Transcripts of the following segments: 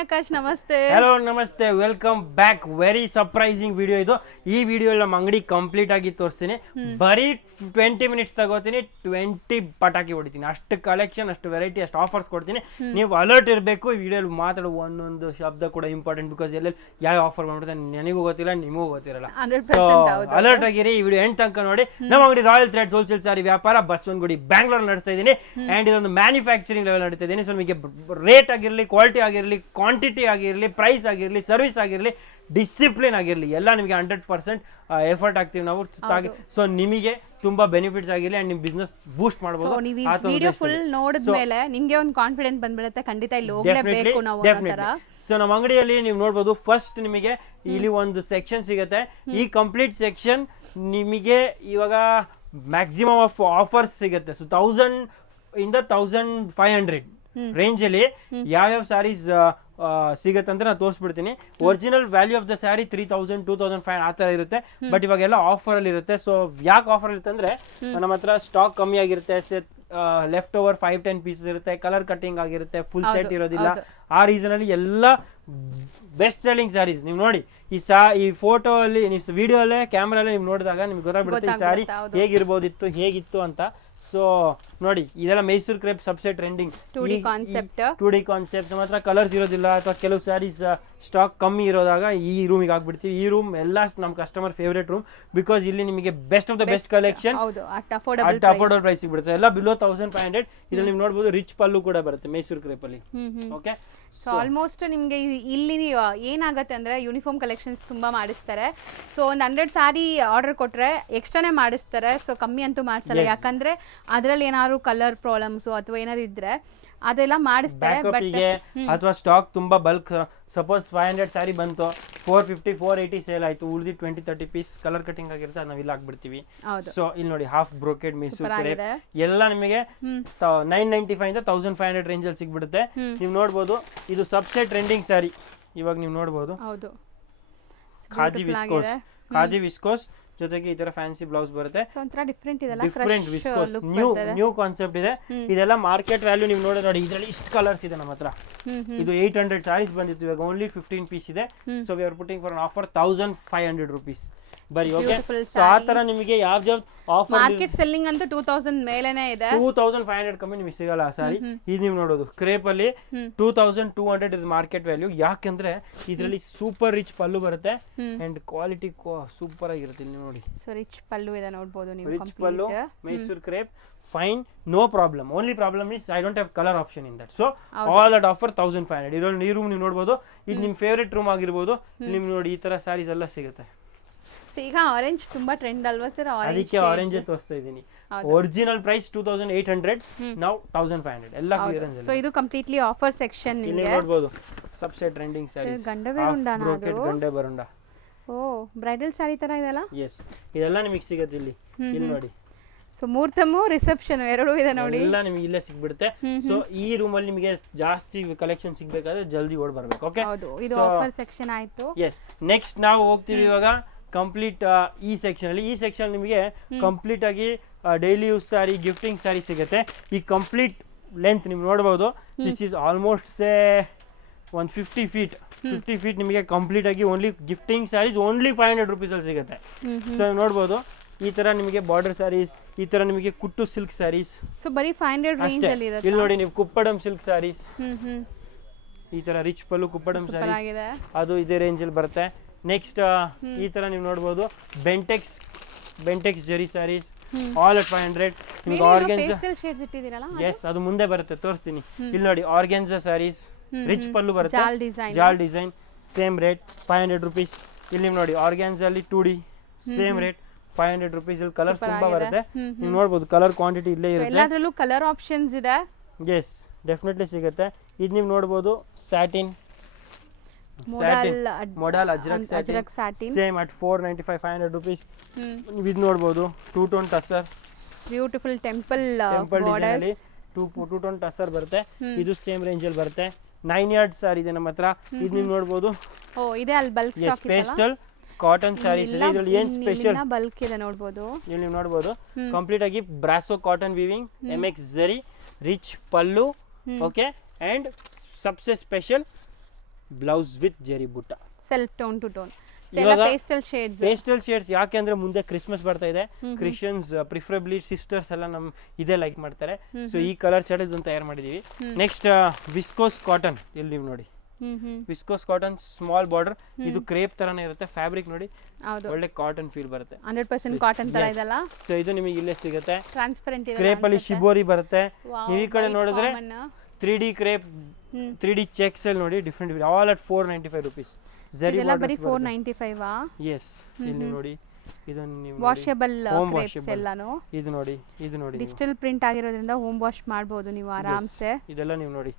ಆಕಾಶ್ ನಮಸ್ತೆ. ಹಲೋ ನಮಸ್ತೆ, welcome back. Very surprising video ಇದು. ಈ ವಿಡಿಯೋ ನಮ್ಮ ಅಂಗಡಿ ಕಂಪ್ಲೀಟ್ ಆಗಿ ತೋರಿಸ್ತೀನಿ. ಬರೀ 20 ಮಿನಿಟ್ಸ್ ತಗೋತೀನಿ, 20 ಪಟಾಕಿ ಹೊಡಿತೀನಿ. ಅಷ್ಟು ಕಲೆಕ್ಷನ್, ಅಷ್ಟು ವೆರೈಟಿ, ಅಷ್ಟು ಆಫರ್ಸ್ ಕೊಡ್ತೀನಿ. ನೀವು ಅಲರ್ಟ್ ಇರಬೇಕು. ಈ ವಿಡಿಯೋಲಿ ಮಾತಾಡೋ ಒಂದೊಂದು ಶಬ್ದ ಕೂಡ ಇಂಪಾರ್ಟೆಂಟ್. ಬಿಕಾಸ್ ಎಲ್ಲೆಲ್ಲಿ ಯಾವ ಆಫರ್ ಮಾಡ್ಬಿಡುತ್ತೆ ನನಗೂ ಗೊತ್ತಿಲ್ಲ, ನಿಮಗೂ ಗೊತ್ತಿರಲ್ಲ. ಸೊ ಅಲರ್ಟ್ ಆಗಿರಿ. ಈ ವಿಡಿಯೋ ಎಂಡ್ ತನಕ ನೋಡಿ. ನಮ್ಮ ಅಂಗಡಿ ರಾಯಲ್ ಥ್ರೆಡ್ಸ್ ಹೋಲ್ಸೇಲ್ ಸಾರಿ ವ್ಯಾಪಾರ, ಬಸವನಗುಡಿ, ಬ್ಯಾಂಗ್ಳೂರ್ ನಡೆಸ್ತಾ ಇದ್ದೀನಿ. ಅಂಡ್ ಇದೊಂದು ಮ್ಯಾನುಫ್ಯಾಕ್ಚರಿಂಗ್ ಲೆವೆಲ್ ನಡೀತಾ ಇದ್ದೀನಿ. ಸೊ ನಿಮಗೆ ರೇಟ್ ಆಗಿರಲಿ, ಕ್ವಾಲಿಟಿ ಆಗಿರಲಿ, ಕ್ವಾಂಟಿಟಿ ಆಗಿರಲಿ, ಪ್ರೈಸ್ ಆಗಿರಲಿ, ಸರ್ವಿಸ್ ಆಗಿರಲಿ, ಡಿಸಿಪ್ಲಿನ್ ಆಗಿರಲಿ, ಎಲ್ಲ ನಿಮಗೆ 100% ಎಫರ್ಟ್ ಆಗ್ತೀವಿ ನಾವು. ಸೊ ನಿಮಗೆ ತುಂಬಾ ಬೆನಿಫಿಟ್ಸ್ ಆಗಿರಲಿ ಅಂಡ್ ನಿಮ್ಮ ಬಿಸ್ನೆಸ್ ಬೂಸ್ಟ್ ಮಾಡಬಹುದು. ವಿಡಿಯೋ ಫುಲ್ ನೋಡಿದ್ಮೇಲೆ ನಿಮಗೆ ಒಂದು ಕಾನ್ಫಿಡೆನ್ಸ್ ಬಂದ್ಬಿಡುತ್ತೆ, ಖಂಡಿತ ಇಲ್ಲಿ ಹೋಗಲೇಬೇಕು ನಾವು ಅಂತಾರ. ಸೊ ನಮ್ಮ ಅಂಗಡಿಯಲ್ಲಿ ನೀವು ನೋಡಬಹುದು, ಫಸ್ಟ್ ನಿಮಗೆ ಇಲ್ಲಿ ಒಂದು ಸೆಕ್ಷನ್ ಸಿಗುತ್ತೆ. ಈ ಕಂಪ್ಲೀಟ್ ಸೆಕ್ಷನ್ ನಿಮಗೆ ಇವಾಗ ಮ್ಯಾಕ್ಸಿಮಮ್ ಆಫ್ ಆಫರ್ಸ್ ಸಿಗುತ್ತೆ. ಸೊ 1000 ಇಂದ 1500 ರೇಂಜ್ ಅಲ್ಲಿ ಯಾವ್ಯಾವ ಸ್ಯಾರೀಸ್ ಸಿಗತ್ತೆ ಅಂತ ನಾನು ತೋರಿಸ್ಬಿಡ್ತೀನಿ. Original value of the sari 3000, 2500 ಆ ತರ ಇರುತ್ತೆ. ಬಟ್ ಇವಾಗೆಲ್ಲ ಆಫರ್ ಅಲ್ಲಿ ಇರುತ್ತೆ. ಸೊ ಯಾಕೆ ಆಫರ್ ಇರುತ್ತೆ ಅಂದ್ರೆ, ನಮ್ಮ ಹತ್ರ ಸ್ಟಾಕ್ ಕಮ್ಮಿ ಆಗಿರುತ್ತೆ. ಲೆಫ್ಟ್ ಓವರ್ 5-10 ಪೀಸಸ್ ಇರುತ್ತೆ. ಕಲರ್ ಕಟಿಂಗ್ ಆಗಿರುತ್ತೆ, ಫುಲ್ ಸೆಟ್ ಇರೋದಿಲ್ಲ. ಆ ರೀಸನ್ ಅಲ್ಲಿ ಎಲ್ಲ ಬೆಸ್ಟ್ ಸೆಲ್ಲಿಂಗ್ ಸ್ಯಾರೀಸ್ ನೀವು ನೋಡಿ. ಈ ಫೋಟೋ ಅಲ್ಲಿ, ನೀವು ವಿಡಿಯೋ ಅಲ್ಲೇ, ಕ್ಯಾಮ್ರಾ ಅಲ್ಲೇ ನೀವು ನೋಡಿದಾಗ ನಿಮ್ಗೆ ಗೊತ್ತಾಗ್ಬಿಡುತ್ತೆ ಈ ಸ್ಯಾರಿ ಹೇಗಿರ್ಬೋದಿತ್ತು, ಹೇಗಿತ್ತು ಅಂತ. ಸೊ ನೋಡಿ, ಇದೆಲ್ಲ Mysuru crepe subset trending 2D concept. ನಮ್ಮ ಹತ್ರ ಕಲರ್ಸ್ ಇರೋದಿಲ್ಲ, ಅಥವಾ ಕೆಲವು ಸ್ಯಾರೀಸ್ ಸ್ಟಾಕ್ ಕಮ್ಮಿ ಇರೋದಾಗ ಈ ರೂಮಿಗೆ ಹಾಕ್ಬಿಡ್ತೀವಿ. ಈ ರೂಮ್ ಎಲ್ಲ ನಮ್ಮ ಕಸ್ಟಮರ್ ಫೇವ್ರೇಟ್ ರೂಮ್. ಬಿಕಾಸ್ ಇಲ್ಲಿ ನಿಮಗೆ best of the best collection at affordable price ಸಿಗ್ಬಿಡುತ್ತೆ. ಎಲ್ಲ ಬಿಲೋ 1500. ಇದ್ರಲ್ಲಿ ನೀವು ನೋಡಬಹುದು ರಿಚ್ ಪಲ್ಲು ಕೂಡ ಬರುತ್ತೆ ಮೈಸೂರು ಕ್ರೇಪ್ ಅಲ್ಲಿ. ಓಕೆ, ಸೊ ಆಲ್ಮೋಸ್ಟ್ ನಿಮಗೆ ಇಲ್ಲಿ ಏನಾಗುತ್ತೆ ಅಂದ್ರೆ ಯೂನಿಫಾರ್ಮ್ ಕಲೆಕ್ಷನ್ಸ್ ತುಂಬಾ ಮಾಡಿಸ್ತಾರೆ. ಸೊ ಒಂದು 100 ಸಾರಿ ಆರ್ಡರ್ ಕೊಟ್ರೆ ಎಕ್ಸ್ಟ್ರಾನೇ ಮಾಡಿಸ್ತಾರೆ. ಸೊ ಕಮ್ಮಿ ಅಂತೂ ಮಾಡಿಸಲ್ಲ, ಯಾಕಂದ್ರೆ ಅದರಲ್ಲಿ ಏನಾದ್ರು ಕಲರ್ ಪ್ರಾಬ್ಲಮ್ಸ್ ಅಥವಾ ಏನಾದ್ರು ಇದ್ರೆ ಅದೆಲ್ಲ ಮಾಡಿಸ್ತಾರೆ. ಅಥವಾ ಸ್ಟಾಕ್ ತುಂಬಾ ಬಲ್ಕ್, ಸಪೋಸ್ 500 ಸ್ಯಾರಿ ಬಂತು, 450, 480 ಸೇಲ್ ಆಯ್ತು, ಉಳಿದಿ 20-30 ಪೀಸ್ ಕಲರ್ ಕಟಿಂಗ್ ಆಗಿರುತ್ತೆ, ನಾವು ಇಲ್ಲಿ ಹಾಕ್ಬಿಡ್ತೀವಿ. ಸೊ ಇಲ್ಲಿ ನೋಡಿ, ಹಾಫ್ ಬ್ರೋಕೆಡ್ ಮೈಸೂರು ಕ್ರೇಪ್ ಎಲ್ಲ ನಿಮಗೆ 995 ಇಂದ 1500 ರೇಂಜ್ ಅಲ್ಲಿ ಸಿಗ್ಬಿಡುತ್ತೆ. ನೀವು ನೋಡ್ಬೋದು, ಇದು ಸಬ್ಸೆಟ್ ಟ್ರೆಂಡಿಂಗ್ ಸ್ಯಾರಿ. ಇವಾಗ ನೀವು ನೋಡ್ಬೋದು, ಖಾದಿ ವಿಸ್ಕೋಸ್ ಜೊತೆಗೆ ಈ ತರ ಫ್ಯಾನ್ಸಿ ಬ್ಲೌಸ್ ಬರುತ್ತೆ. ಡಿಫ್ರೆಂಟ್ ವಿಸ್ಕೋಸ್, ನ್ಯೂ ಕಾನ್ಸೆಪ್ಟ್ ಇದೆ. ಇದೆಲ್ಲ ಮಾರ್ಕೆಟ್ ವ್ಯಾಲ್ಯೂ ನೀವು ನೋಡಿ. ಇದರಲ್ಲಿ ಇಷ್ಟು ಕಲರ್ಸ್ ಇದೆ ನಮ್ಮ ಹತ್ರ. ಇದು 800 ಸ್ಯಾರೀಸ್ ಬಂದಿತ್ತು, ಇವಾಗ ಓನ್ಲಿ 15 ಪೀಸ್ ಇದೆ. So we are putting for offer 1500 rupees ಬರಿ. ಓಕೆ, ಸೊ ಆ ತರ ನಿಮಗೆ ಯಾವ ಆಫರ್, ಮಾರ್ಕೆಟ್ ಸೆಲ್ಲಿಂಗ್ ಅಂತ 2000 ಮೇಲೆನೇ ಇದೆ. 2500 ಕಮ್ಮಿ ನಿಮಗೆ ಸಿಗಲ್ಲ ಸಾರಿ. ಇದು ನೀವು ನೋಡೋದು ಕ್ರೇಪ್ ಅಲ್ಲಿ 2200 ಇದು ಮಾರ್ಕೆಟ್ ವ್ಯಾಲ್ಯೂ. ಯಾಕಂದ್ರೆ ಇದರಲ್ಲಿ ಸೂಪರ್ ರಿಚ್ ಪಲ್ಲು ಬರುತ್ತೆ ಅಂಡ್ ಕ್ವಾಲಿಟಿ ಸೂಪರ್ ಆಗಿರುತ್ತೆ. ಇಲ್ಲಿ ನೋಡಿ, ಸೊ ರಿಚ್ ಪಲ್ಲು ಇದೆ, ನೋಡಬಹುದು ನೀವು. Rich pallu, Mysore crepe, fine, no problem. Only problem is I don't have colour option in that. So all that offer 1500. ಇದರಲ್ಲಿ ಈ ರೂಮ್ ನೀವು ನೋಡಬಹುದು. ಇದು ನಿಮ್ಮ ಫೇವರೇಟ್ ರೂಮ್ ಆಗಿರ್ಬೋದು. ನಿಮ್ಗೆ ನೋಡಿ, ಈ ತರ ಸ್ಯಾರೀಸ್ ಎಲ್ಲ ಸಿಗುತ್ತೆ. ಈಗ ಆರೆಂಜ್ ತುಂಬಾ ಟ್ರೆಂಡ್ ಅಲ್ವಾ ಸರ್? ಅದಕ್ಕೆ ಆರೆಂಜ್ ತೋರಿಸ್ತಾ ಇದ್ದೀನಿ. ಒರಿಜಿನಲ್ ಪ್ರೈಸ್ 2800, ನಾವು 1500 ಎಲ್ಲ ಕ್ಲಿಯರೆನ್ಸ್ ಅಲ್ಲಿ. ಸೊ ಇದು ಕಂಪ್ಲೀಟ್ಲಿ ಆಫರ್ ಸೆಕ್ಷನ್. ಇಲ್ಲಿ ನೋಡಬಹುದು, ಸಬ್ಸೆಟ್ ಟ್ರೆಂಡಿಂಗ್ ಸ್ಯಾರೀಸ್, ಗಂಡೆ ಬರುಂಡ. ಓ, ಬ್ರೈಡಲ್ ಸ್ಯಾರಿ ತರ ಇದೆಲ್ಲ. ಎಸ್, ಇದೆಲ್ಲ ನಿಮಗೆ ಸಿಗುತ್ತೆ ಇಲ್ಲಿ. ಇಲ್ಲಿ ನೋಡಿ, ಸೊ ಮುಹೂರ್ತಮು, ರಿಸೆಪ್ಷನ್ ಎರಡೂ ಇದೆ ನೋಡಿ. ಎಲ್ಲ ನಿಮಗೆ ಇಲ್ಲೇ ಸಿಗ್ಬಿಡುತ್ತೆ. ಸೊ ಈ ರೂಮ್ ಅಲ್ಲಿ ನಿಮಗೆ ಜಾಸ್ತಿ ಕಲೆಕ್ಷನ್ ಸಿಗ್ಬೇಕಾದ್ರೆ ಜಲ್ದಿ ಓಡ್ ಬರ್ಬೇಕು. ಓಕೆ, ಇದು ಆಫರ್ ಸೆಕ್ಷನ್ ಆಯ್ತು. ಎಸ್, ನೆಕ್ಸ್ಟ್ ನಾವು ಹೋಗ್ತೀವಿ ಇವಾಗ ಕಂಪ್ಲೀಟ್ ಈ ಸೆಕ್ಷನ್ ಅಲ್ಲಿ. ಈ ಸೆಕ್ಷನ್ ನಿಮಗೆ ಕಂಪ್ಲೀಟ್ ಆಗಿ daily use sari, gifting sari ಸಿಗುತ್ತೆ. ಈ ಕಂಪ್ಲೀಟ್ ಲೆಂತ್ ನೀವು ನೋಡಬಹುದು. This is almost say 150 feet. 50 feet ನಿಮಗೆ ಕಂಪ್ಲೀಟ್ ಆಗಿ only gifting saris only 500 rupees ಅಲ್ಲಿ ಸಿಗುತ್ತೆ. ಸೊ ನೋಡಬಹುದು, ಈ ತರ ನಿಮಗೆ ಬಾರ್ಡರ್ ಸ್ಯಾರೀಸ್, ಈ ತರ ನಿಮಗೆ ಕುಟ್ಟು ಸಿಲ್ಕ್ ಸ್ಯಾರೀಸ್. ಸೊ ಬರೀ 500 ರೇಂಜ್ ಅಲ್ಲಿ ಇರುತ್ತೆ. ಇಲ್ಲಿ ನೋಡಿ, ನೀವು ಕುಪ್ಪಡಂ ಸಿಲ್ಕ್ ಸ್ಯಾರೀಸ್, ಈ ತರ ರಿಚ್ ಪಲ್ಲು ಕುಪ್ಪಡಂ ಸ್ಯಾರೀಸ್, ಅದು ಇದೇ ರೇಂಜ್ ಅಲ್ಲಿ ಬರುತ್ತೆ. ನೆಕ್ಸ್ಟ್ ಈ ತರ ನೀವು ನೋಡಬಹುದು, ಬೆಂಟೆಕ್ಸ್ ಜರಿ ಸ್ಯಾರೀಸ್, ಆಲ್ ಅಟ್ 500. ನಿಮಗೆ ಆರ್ಗೆನ್ಸಾ, ಎಸ್ ಅದು ಮುಂದೆ ಬರುತ್ತೆ, ತೋರಿಸ್ತೀನಿ. ಇಲ್ಲಿ ನೋಡಿ, ಆರ್ಗೆನ್ಸಾ ಸ್ಯಾರೀಸ್, ರಿಚ್ ಪಲ್ಲು ಬರುತ್ತೆ, ಜಾಲ್ ಡಿಸೈನ್, ಸೇಮ್ ರೇಟ್ 500 rupees. ಇಲ್ಲಿ ನೀವು ನೋಡಿ, ಆರ್ಗೆನ್ಸಾ ಅಲ್ಲಿ 2D, ಸೇಮ್ ರೇಟ್ 500 rupees. ಇಲ್ಲಿ ಕಲರ್ಸ್ ತುಂಬಾ ಬರುತ್ತೆ, ನೀವು ನೋಡಬಹುದು. ಕಲರ್ ಕ್ವಾಂಟಿಟಿ ಇಲ್ಲೇ ಇರುತ್ತೆ, ಎಲ್ಲದರಲ್ಲೂ ಕಲರ್ ಆಪ್ಷನ್ಸ್ ಇದೆ. ಎಸ್, ಡೆಫಿನೆಟ್ಲಿ ಸಿಗುತ್ತೆ. ಇದು ನೀವು ನೋಡಬಹುದು, satin modal Ajrakh satin, same at 495, 500 rupees. ಇದು ನೋಡಬಹುದು, 2-tone tussar, beautiful temple design ಅಲ್ಲಿ 2-tone ಟಸರ್ ಬರುತ್ತೆ. ಇದು ಸೇಮ್ ರೇಂಜ್ ಅಲ್ಲಿ ಬರುತ್ತೆ. 9 yard ಸಾರಿ ಇದೆ ನಮ್ಮ ಹತ್ರ. ಇದು ನೀವು ನೋಡಬಹುದು. ಓ, ಇದೆ ಅಲ್ಲಿ ಬಲ್ಕ್ ಸ್ಟಾಕ್ ಇದೆ. ಪೇಸ್ಟಲ್ ಕಾಟನ್ ಸ್ಯಾರೀಸ್ ಇದೆ. ಇದರಲ್ಲಿ ಏನು ಸ್ಪೆಷಲ್ ಬಲ್ಕ್ ಇದೆ ನೋಡಬಹುದು. ಇಲ್ಲಿ ನೀವು ನೋಡಬಹುದು, ಕಂಪ್ಲೀಟ್ ಆಗಿ brasso cotton weaving, MX zari, rich pallu. Okay, and ಸಬ್ಸೆ special blouse with zari butta. Self tone to tone, ಇವಾಗ ಪೇಸ್ಟಲ್ ಶೇಡ್ಸ್. ಪೇಸ್ಟಲ್ ಶೇಡ್ಸ್ ಯಾಕೆ ಅಂದ್ರೆ ಮುಂದೆ ಕ್ರಿಸ್ಮಸ್ ಬರ್ತಾ ಇದೆ, ಕ್ರಿಶ್ಚಿಯನ್ಸ್ ಪ್ರಿಫರಬ್ಲಿ ಸಿಸ್ಟರ್ಸ್ ಎಲ್ಲ ನಮ್ ಇದೇ ಲೈಕ್ ಮಾಡ್ತಾರೆ. ಸೊ ಈ ಕಲರ್ ಚಾರ್ಟ್ ಇದನ್ನ ತಯಾರು ಮಾಡಿದೀವಿ. ನೆಕ್ಸ್ಟ್ ವಿಸ್ಕೋಸ್ ಕಾಟನ್, ಇಲ್ಲಿ ನೀವು ನೋಡಿ ವಿಸ್ಕೋಸ್ ಕಾಟನ್ ಸ್ಮಾಲ್ ಬಾರ್ಡರ್, ಇದು ಕ್ರೇಪ್ ತರಾನೇ ಇರುತ್ತೆ. ಫ್ಯಾಬ್ರಿಕ್ ನೋಡಿ ಒಳ್ಳೆ ಕಾಟನ್ ಫೀಲ್ ಬರುತ್ತೆ, 100% ಕಾಟನ್ ತರ ಇದಲ್ಲ. ಸೊ ಇದು ನಿಮಗೆ ಇಲ್ಲೇ ಸಿಗುತ್ತೆ. ಟ್ರಾನ್ಸ್ಪರೆಂಟ್ ಇದೆ, ಕ್ರೇಪ್ ಅಲ್ಲಿ ಶಿಬೋರಿ ಬರುತ್ತೆ. ನೀವು ಈ ಕಡೆ ನೋಡಿದ್ರೆ 3D ಕ್ರೇಪ್ 3D ಚೆಕ್ಸ್ ಅಲ್ಲಿ ನೋಡಿ ಡಿಫ್ರೆಂಟ್, ಆಲ್ ಅಟ್ 495 rupees. ಇದೆಲ್ಲ ಬರಿ 495 ಆ? ಎಸ್, ಇಲ್ಲಿ ನೋಡಿ ಇದು ನೀವು ವಾಷಬಲ್ ಕ್ರೇಪ್ಸ್ ಎಲ್ಲಾನು. ಇದು ನೋಡಿ ಡಿಜಿಟಲ್ ಪ್ರಿಂಟ್ ಆಗಿರೋದ್ರಿಂದ ಹೋಮ್ ವಾಶ್ ಮಾಡಬಹುದು ನೀವು ಆರಾಮ್ಸೆ. ಇದೆಲ್ಲ ನೀವು ನೋಡಿ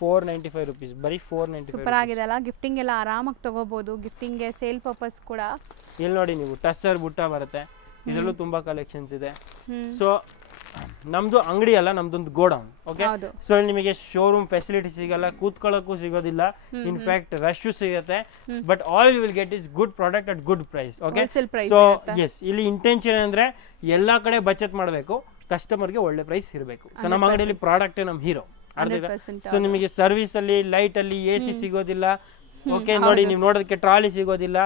495 rupees, ಬರಿ 495. ಸೂಪರ್ ಆಗಿದೆ ಅಲ್ಲ, ಗಿಫ್ಟಿಂಗ್ ಎಲ್ಲ ಆರಾಮಾಗಿ ತಗೋಬಹುದು, ಗಿಫ್ಟಿಂಗ್ ಗೆ, ಸೇಲ್ ಪರ್ಪಸ್ ಕೂಡ. ಇಲ್ಲಿ ನೋಡಿ ನೀವು ಟಸ್ಸರ್ ಬುಟ್ಟ ಬರುತ್ತೆ, ಇದರಲ್ಲೂ ತುಂಬಾ ಕಲೆಕ್ಷನ್ಸ್ ಇದೆ. ಸೊ ನಮ್ದು ಅಂಗಡಿ ಅಲ್ಲ, ನಮ್ದೊಂದು ಗೋಡೌನ್. ಓಕೆ, ಸೊ ಇಲ್ಲಿ ನಿಮಗೆ ಶೋರೂಮ್ ಫೆಸಿಲಿಟಿ ಸಿಗಲ್ಲ, ಕೂತ್ಕೊಳ್ಳೋಕ್ಕೂ ಸಿಗೋದಿಲ್ಲ, ಇನ್ಫ್ಯಾಕ್ಟ್ ರಶ್ ಸಿಗುತ್ತೆ. But all you will get is good product at good price. Okay, so yes, ಇಲ್ಲಿ ಇಂಟೆನ್ಷನ್ ಅಂದ್ರೆ ಎಲ್ಲಾ ಕಡೆ ಬಚತ್ ಮಾಡಬೇಕು, ಕಸ್ಟಮರ್ಗೆ ಒಳ್ಳೆ ಪ್ರೈಸ್ ಇರಬೇಕು. ಸೊ ನಮ್ಮ ಅಂಗಡಿಯಲ್ಲಿ ಪ್ರಾಡಕ್ಟ್ ನಮ್ ಹೀರೋ. ಸೊ ನಿಮಗೆ ಸರ್ವಿಸ್ ಅಲ್ಲಿ, ಲೈಟ್ ಅಲ್ಲಿ, AC ಸಿಗೋದಿಲ್ಲ. ಓಕೆ, ನೋಡಿ ನೀವು ನೋಡೋದಕ್ಕೆ ಟ್ರಾಲಿ ಸಿಗೋದಿಲ್ಲ,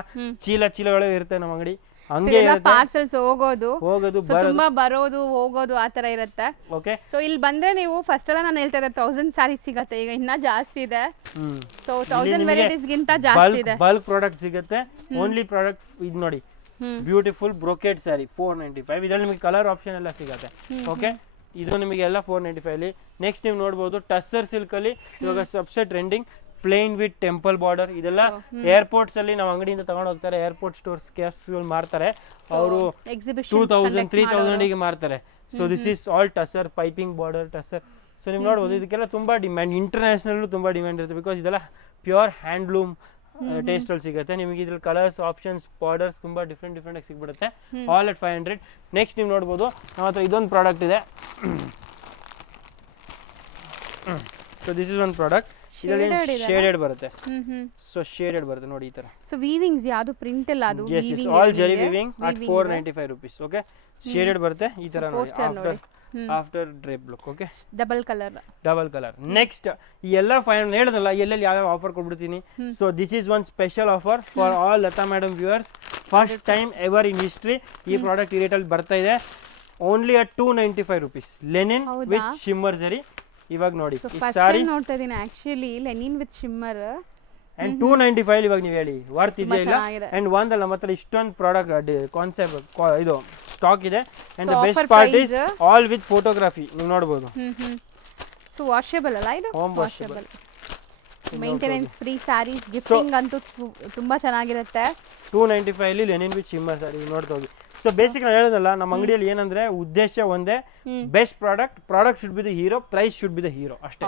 ಚೀಲಗಳೇ ಇರುತ್ತೆ ನಮ್ಮ ಅಂಗಡಿ. ಹಂಗೆ ಪಾರ್ಸಲ್ಸ್ ಹೋಗೋದು ಬರೋದು, ತುಂಬಾ ಬರೋದು ಹೋಗೋದು ಆ ತರ ಇರುತ್ತೆ. ಓಕೆ, ಸೊ ಇಲ್ಲಿ ಬಂದ್ರೆ ನೀವು ಫಸ್ಟ್ ಎಲ್ಲ ನಾನು ಹೇಳ್ತಾ ಇದ್ದೆ 1000 ಸ್ಯಾರೀಸ್ ಸಿಗತ್ತೆ, ಈಗ ಇನ್ನ ಜಾಸ್ತಿ ಇದೆ. ಸೊ 1000 ವೆರೈಟೀಸ್ ಗಿಂತ ಜಾಸ್ತಿ ಇದೆ. ಬಲ್ಕ್ ಪ್ರಾಡಕ್ಟ್ ಸಿಗುತ್ತೆ. ಓನ್ಲಿ ಪ್ರಾಡಕ್ಟ್ ಇದು ನೋಡಿ, ಬ್ಯೂಟಿಫುಲ್ ಬ್ರೊಕೆಟ್ ಸ್ಯಾರಿ 495. ಇದರಲ್ಲಿ ನಿಮಗೆ ಕಲರ್ ಆಪ್ಷನ್ ಎಲ್ಲ ಸಿಗುತ್ತೆ. ಓಕೆ, ಇದು ನಿಮಗೆ ಎಲ್ಲ 495 ಅಲ್ಲಿ. ನೆಕ್ಸ್ಟ್ ನೀವು ನೋಡಬಹುದು ಟಸ್ಸರ್ ಸಿಲ್ಕ್ ಅಲ್ಲಿ ಇವಾಗ ಸಬ್ಸೆ trending, plain with temple border. ಇದೆಲ್ಲ ಏರ್ಪೋರ್ಟ್ಸ್ ಅಲ್ಲಿ ನಾವು ಅಂಗಡಿಯಿಂದ ತಗೊಂಡು ಹೋಗ್ತಾರೆ, ಏರ್ಪೋರ್ಟ್ ಸ್ಟೋರ್ಸ್ ಕ್ಯಾಸ್ಗಳು ಮಾರ್ತಾರೆ, ಅವರು 2000 3000 ಗೆ ಮಾರ್ತಾರೆ. So this is all tussar, piping border tussar. So ನೀವು ನೋಡ್ಬೋದು ಇದಕ್ಕೆಲ್ಲ ತುಂಬಾ ಡಿಮ್ಯಾಂಡ್, ಇಂಟರ್ನ್ಯಾಷನಲ್ ತುಂಬಾ ಡಿಮ್ಯಾಂಡ್ ಇರುತ್ತೆ, ಬಿಕಾಸ್ ಇದೆಲ್ಲ ಪ್ಯೂರ್ ಹ್ಯಾಂಡ್ಲೂಮ್ ಟೇಸ್ಟ್ ಅಲ್ಲಿ ಸಿಗುತ್ತೆ ನಿಮಗೆ. ಇದ್ರಲ್ಲಿ ಕಲರ್ಸ್ ಆಪ್ಷನ್ಸ್ ಬಾರ್ಡರ್ಸ್ ತುಂಬಾ ಡಿಫ್ರೆಂಟ್ ಆಗಿ ಸಿಗ್ಬಿಡುತ್ತೆ, ಆಲ್ ಅಟ್ 500. ನೆಕ್ಸ್ಟ್ ನೀವು ನೋಡ್ಬೋದು ನಮ್ಮ ಹತ್ರ ಇದೊಂದು ಪ್ರಾಡಕ್ಟ್ ಇದೆ. So this is one product, ಇದರಲ್ಲಿ ಶೇಡೆಡ್ ಬರುತ್ತೆ. ಸೊ ಶೇಡೆಡ್ ಬರುತ್ತೆ ನೋಡಿ ಈ ತರ. ಸೊ ವೀವಿಂಗ್ಸ್ ಯಾವುದು ಪ್ರಿಂಟ್ ಇಲ್ಲ, ಅದು yes yes all ಜರಿ weaving at 495 rupees. Okay, shaded ಬರುತ್ತೆ ಈ ತರ ನೋಡಿ, after drape look. Okay, double colour. Next ಈ ಎಲ್ಲ 500 ಹೇಳಿದ್ರಲ್ಲ, ಎಲ್ಲೆಲ್ಲಿ ಯಾವ ಆಫರ್ ಕೊಡ್ಬಿಡ್ತೀನಿ. So this is one special offer for all Latha madam viewers. First time ever in history ಈ ಪ್ರಾಡಕ್ಟ್ ಈ ರೇಟಲ್ಲಿ ಬರ್ತಾ ಇದೆ, only at 295 rupees. Linen with shimmer zari. ಇವಾಗ ನೋಡಿ ಈ ಸಾರಿ ನೋಡ್ತಾ ಇದೀನಿ, actually linen with shimmer and 295. ಇವಾಗ ನೀವು ಹೇಳಿ ವರ್ತ್ ಇದೆಯಾ ಇಲ್ಲ? ಅಂಡ್ ಒಂದಲ್ಲ, ನಮ್ಮ ಹತ್ರ ಇಷ್ಟೊಂದು ಪ್ರಾಡಕ್ಟ್ ಕಾನ್ಸೆಪ್ಟ್ ಇದು ಸ್ಟಾಕ್ ಇದೆ. And the best part is all with photography. ನೀವು ನೋಡಬಹುದು. ಸೊ ವಾಷಬಲ್ ಅಲ್ಲ ಇದು? Home washable, maintenance free saris, gifting ಅಂತೂ ತುಂಬಾ ಚೆನ್ನಾಗಿರುತ್ತೆ. 295 ಅಲ್ಲಿ ಲೆನಿನ್ ವಿತ್ ಶಿಮ್ಮರ್ ಸಾರಿ ನೋಡ್ತಾ ಹೋಗಿ. ಸೊ ಬೇಸಿಕ್ ನಾನು ಹೇಳೋದಲ್ಲ, ನಮ್ಮ ಅಂಗಡಿಯಲ್ಲಿ ಏನಂದ್ರೆ ಉದ್ದೇಶ ಒಂದೇ, best product should be the hero, price should be the hero ಅಷ್ಟೇ.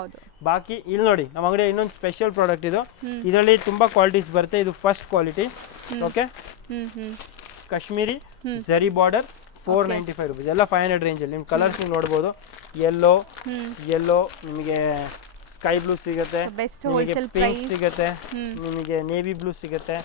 ಬಾಕಿ ಇಲ್ಲಿ ನೋಡಿ ನಮ್ಮ ಅಂಗಡಿಯಲ್ಲಿ ಇನ್ನೊಂದು ಸ್ಪೆಷಲ್ ಪ್ರಾಡಕ್ಟ್ ಇದು. ಇದರಲ್ಲಿ ತುಂಬಾ ಕ್ವಾಲಿಟೀಸ್ ಬರುತ್ತೆ. ಇದು ಫಸ್ಟ್ ಕ್ವಾಲಿಟಿ. ಓಕೆ, ಕಾಶ್ಮೀರಿ ಜರಿ ಬಾರ್ಡರ್ 495 rupees. ಎಲ್ಲ 500 ರೇಂಜ್ ಅಲ್ಲಿ. ನಿಮ್ ಕಲರ್ಸ್ ನೀವು ನೋಡಬಹುದು, ಯೆಲ್ಲೋ ನಿಮಗೆ ಸ್ಕೈ ಬ್ಲೂ ಸಿಗುತ್ತೆ, ನಿಮಗೆ ಪಿಂಕ್ ಸಿಗುತ್ತೆ, ನಿಮಗೆ ನೇವಿ ಬ್ಲೂ ಸಿಗುತ್ತೆ,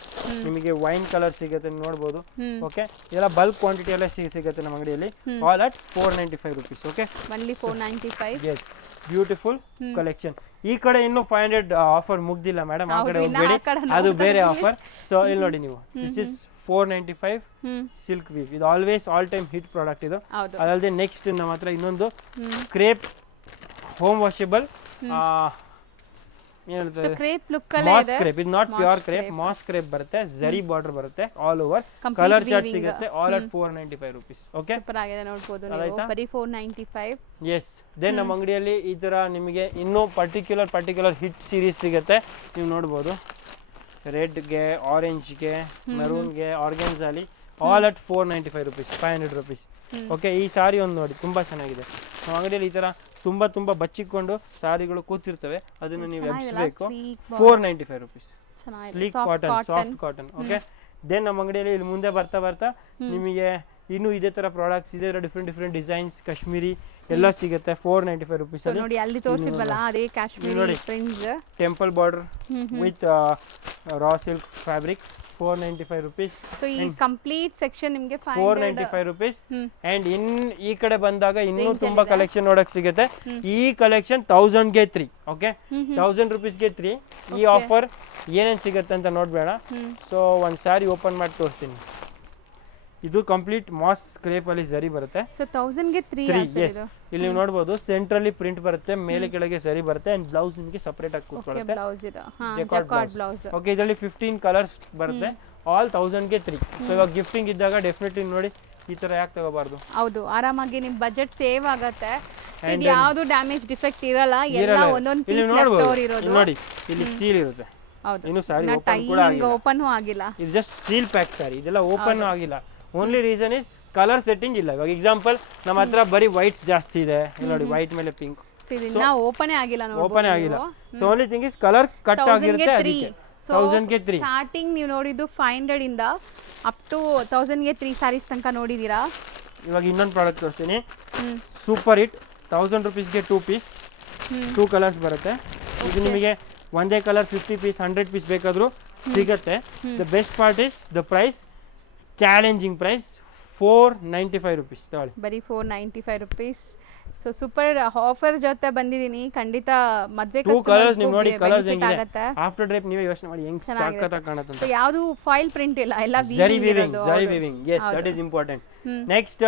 ನಿಮಗೆ ವೈನ್ ಕಲರ್ ಸಿಗುತ್ತೆ, ನೋಡಬಹುದು. ಓಕೆ, ಇದೆಲ್ಲ ಬಲ್ಕ್ ಕ್ವಾಂಟಿಟಿ ಎಲ್ಲ ಸಿಗುತ್ತೆ ನಮ್ಮ ಅಂಗಡಿಯಲ್ಲಿ, all at 495 rupees. Okay, only 495. Yes, beautiful collection. ಈ ಕಡೆ ಇನ್ನು 500 ಆಫರ್ ಮುಗ್ದಿಲ್ಲ ಮೇಡಮ್, ಆ ಕಡೆ ಹೋಗ್ಬೇಡಿ, ಅದು ಬೇರೆ ಆಫರ್. ಸೊ ಇಲ್ಲಿ ನೋಡಿ ನೀವು, ದಿಸ್ ಇಸ್ 495 ಸಿಲ್ಕ್ ವೀವ್. ಇದು always all time hit product ಇದು. ಅದಲ್ಲದೆ ನೆಕ್ಸ್ಟ್ ನಮ್ಮ ಹತ್ರ ಇನ್ನೊಂದು crepe home washable, mass crepe. ಇದು not pure crepe, mass crepe ಬರುತ್ತೆ, ಜರಿ ಬಾರ್ಡರ್ ಬರುತ್ತೆ, ಆಲ್ ಓವರ್ ಕಲರ್ ಚಾರ್ಟ್ ಸಿಗುತ್ತೆ, all at 495 rupees. Okay, super ಆಗಿದೆ ನೋಡಬಹುದು ನೀವು, ಬರಿ 495. ಎಸ್, ದೆನ್ ನಮ್ಮ ಅಂಗಡಿಯಲ್ಲಿ ಈ ತರ ನಿಮಗೆ ಇನ್ನೂ ಪರ್ಟಿಕ್ಯುಲರ್ ಹಿಟ್ ಸೀರೀಸ್ ಸಿಗುತ್ತೆ. ನೀವು ನೋಡಬಹುದು, ರೆಡ್ಗೆ, ಆರೆಂಜ್ಗೆ, ಮೆರೂನ್ಗೆ, ಆರ್ಗೆನ್ಜಾಲಿ, all at 495 rupees, 500 rupees. Okay, ಈ ಸಾರಿ ಒಂದು ನೋಡಿ ತುಂಬಾ ಚೆನ್ನಾಗಿದೆ. ನಮ್ಮ ಅಂಗಡಿಯಲ್ಲಿ ಈ ತರ ತುಂಬಾ ಬಚ್ಚಿಕೊಂಡು ಸಾರಿಗಳು ಕೂತಿರ್ತವೆ, ಅದನ್ನು ನೀವು ಎಬ್ಬಿಸಬೇಕು. 495 rupees. Sleek cotton, soft cotton. Okay, then ನಮ್ಮ ಅಂಗಡಿಯಲ್ಲಿ ಇಲ್ಲಿ ಮುಂದೆ ಬರ್ತಾ ನಿಮಗೆ ಇನ್ನು ಇದೇ ತರ ಪ್ರಾಡಕ್ಟ್ಸ್ ಇದೆ, ಡಿಫ್ರೆಂಟ್ ಡಿಸೈನ್ಸ್, ಕಾಶ್ಮೀರಿ ಎಲ್ಲ ಸಿಗುತ್ತೆ 495 rupees ಅಲ್ಲಿ. ನೋಡಿ ಅಲ್ಲಿ ತೋರಿಸಿದ್ವಲ್ಲ ಅದೇ Kashmiri fringe, temple border with raw silk fabric, 495 rupees. So ಈ ಕಂಪ್ಲೀಟ್ ಸೆಕ್ಷನ್ ನಿಮಗೆ 495 rupees. ಅಂಡ್ ಈ ಕಡೆ ಬಂದಾಗ ಇನ್ನೂ ತುಂಬಾ ಕಲೆಕ್ಷನ್ ನೋಡಕ್ ಸಿಗುತ್ತೆ. ಈ ಕಲೆಕ್ಷನ್ 1000 ಗೆ 3. ಓಕೆ, 1000 rupees ಗೆ 3. ಈ ಆಫರ್ ಏನೇನು ಸಿಗುತ್ತೆ ಅಂತ ನೋಡ್ಬೇಡ. ಸೊ ಒಂದು ಸ್ಯಾರಿ ಓಪನ್ ಮಾಡಿ ತೋರಿಸ್ತೀನಿ. ಇದು ಕಂಪ್ಲೀಟ್ ಮಾಸ್ ಕ್ರೇಪಲ್ಲಿ ಸರಿ ಬರುತ್ತೆ. ಸೊ 1000ಗೆ 3 ಎಸ್, ಇಲ್ಲಿ ನೀವು ನೋಡ್ಬೋದು ಸೆಂಟ್ರಲ್ಲಿ ಪ್ರಿಂಟ್ ಬರುತ್ತೆ, ಮೇಲೆ ಕೆಳಗೆ ಸರಿ ಬರುತ್ತೆ ಅಂಡ್ ಬ್ಲೌಸ್ ನಿಮಗೆ ಸಪರೇಟ್ ಆಗಿ ಕೂತ್ಕೊಳ್ಳುತ್ತೆ. ಬ್ಲೌಸ್ ಇದು ಜಕಾರ್ಡ್ ಬ್ಲೌಸ್. ಓಕೆ, ಇದರಲ್ಲಿ 15 ಕಲರ್ಸ್ ಬರುತ್ತೆ, ಆಲ್ 1000ಗೆ 3. ಸೊ ಇವಾಗ ಗಿಫ್ಟಿಂಗ್ ಇದ್ದಾಗ ಡೆಫಿನೆಟ್ಲಿ ನೋಡಿ ಈ ತರ ಯಾಕೆ ತಗೋಬಾರ್ದು. ಹೌದು, ಆರಾಮಾಗಿ ನಿಮ್ ಬಜೆಟ್ ಸೇವ್ ಆಗುತ್ತೆ. ಇದು ಯಾವುದು ಡ್ಯಾಮೇಜ್ ಡಿಫೆಕ್ಟ್ ಇರಲ್ಲ, ಎಲ್ಲ ಒಂದೊಂದು ಪೀಸ್ ಲೆಫ್ಟ್ ಓವರ್ ಇರೋದು. ನೋಡಿ ಇಲ್ಲಿ ಸೀಲ್ ಇರುತ್ತೆ. ಹೌದು, ಇನ್ನು ಸಾರಿ ಓಪನ್ ಕೂಡ ಆಗಿಲ್ಲ, ಓಪನ್ ಆಗಿಲ್ಲ. ಇದು ಜಸ್ಟ್ ಸೀಲ್ ಪ್ಯಾಕ್ ಸಾರಿ, ಇದೆಲ್ಲ ಓಪನ್ ಆಗಿಲ್ಲ. Only reason is colour setting ಇಲ್ಲ. ಇವಾಗ ಎಕ್ಸಾಂಪಲ್ ನಮ್ಮ ಹತ್ರ ಬರಿ ವೈಟ್ಸ್ ಜಾಸ್ತಿ ಇದೆ, ಇಲ್ಲಿ ನೋಡಿ ವೈಟ್ ಮೇಲೆ ಪಿಂಕ್, ಇದನ್ನ ಓಪನ್ ಆಗಿಲ್ಲ, ಓಪನ್ ಆಗಿಲ್ಲ. So only thing is colour cut ಆಗಿರುತ್ತೆ, ಅದಕ್ಕೆ 1000ಗೆ 3. ಸ್ಟಾರ್ಟಿಂಗ್ ನೀವು ನೋಡಿದ್ದು 500 ಇಂದ ಅಪ್ ಟು 1000ಗೆ 3 ಸ್ಯಾರೀಸ್ ತನಕ ನೋಡಿದೀರಾ. ಇವಾಗ ಇನ್ನೊಂದು ಪ್ರಾಡಕ್ಟ್ ತೋರಿಸ್ತೀನಿ. ಸೂಪರ್ ಹಿಟ್, 1000 ರುಪೀಸ್ಗೆ 2 ಪೀಸ್, 2 ಕಲರ್ಸ್ ಬರುತ್ತೆ. ಇದು ನಿಮಗೆ ಒಂದೇ ಕಲರ್ 50 ಪೀಸ್ 100 ಪೀಸ್ ಬೇಕಾದರೂ ಸಿಗುತ್ತೆ. The best part is the price, challenging price 495 rupees ತಗೊಳ್ಳಿ, ಬರೀ 495 ರುಪೀಸ್. ಸೊ ಸೂಪರ್ ಆಫರ್ ಜೊತೆ ಬಂದಿದ್ದೀನಿ. ಖಂಡಿತ ಮದ್ವೆ ಟೂ ಕಲರ್ಸ್ ನೀವು ನೋಡಿ, ಕಲರ್ಸ್ ಹೆಂಗಿದೆ ಆಫ್ಟರ್ ಡ್ರೇಪ್ ನೀವೇ ಯೋಚನೆ ಮಾಡಿ ಹೆಂಗ್ ಸಕ್ಕತ್ತಾಗಿ ಕಾಣುತ್ತೆ ಅಂತ. ಸೊ ಯಾವುದು ಫಾಯಿಲ್ ಪ್ರಿಂಟ್ ಇಲ್ಲ, ಎಲ್ಲ ಜರಿ weaving. Yes, that is important. Next